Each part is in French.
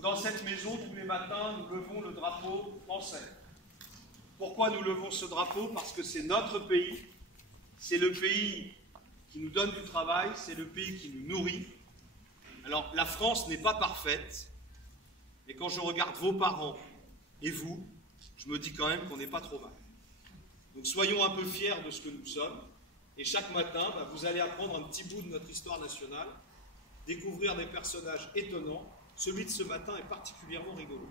dans cette maison, tous les matins, nous levons le drapeau français. Pourquoi nous levons ce drapeau? Parce que c'est notre pays, c'est le pays qui nous donne du travail, c'est le pays qui nous nourrit. Alors, la France n'est pas parfaite, mais quand je regarde vos parents et vous, je me dis quand même qu'on n'est pas trop mal. Donc soyons un peu fiers de ce que nous sommes, et chaque matin, vous allez apprendre un petit bout de notre histoire nationale, découvrir des personnages étonnants. Celui de ce matin est particulièrement rigolo.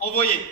Envoyez.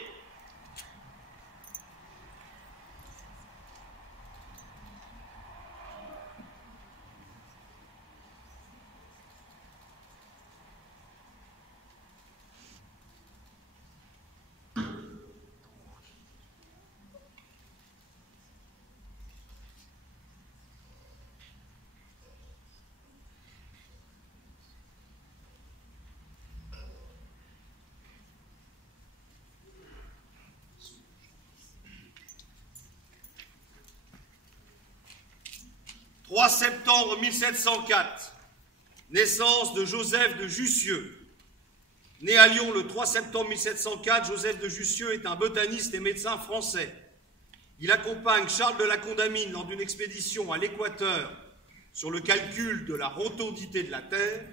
« 3 septembre 1704, naissance de Joseph de Jussieu. Né à Lyon le 3 septembre 1704, Joseph de Jussieu est un botaniste et médecin français. Il accompagne Charles de la Condamine lors d'une expédition à l'Équateur sur le calcul de la rotondité de la Terre.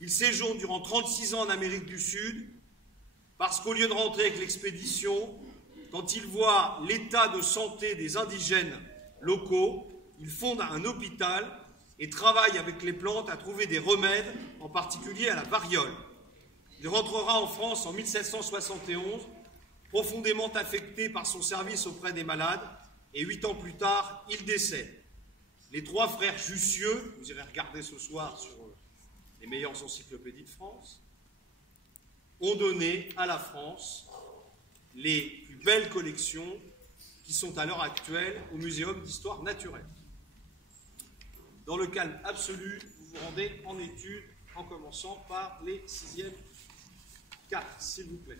Il séjourne durant 36 ans en Amérique du Sud, parce qu'au lieu de rentrer avec l'expédition, quand il voit l'état de santé des indigènes locaux, il fonde un hôpital et travaille avec les plantes à trouver des remèdes, en particulier à la variole. Il rentrera en France en 1771, profondément affecté par son service auprès des malades, et 8 ans plus tard, il décède. Les 3 frères Jussieu, vous irez regarder ce soir sur les meilleures encyclopédies de France, ont donné à la France les plus belles collections qui sont à l'heure actuelle au Muséum d'histoire naturelle. Dans le calme absolu, vous vous rendez en études en commençant par les 6e 4, s'il vous plaît.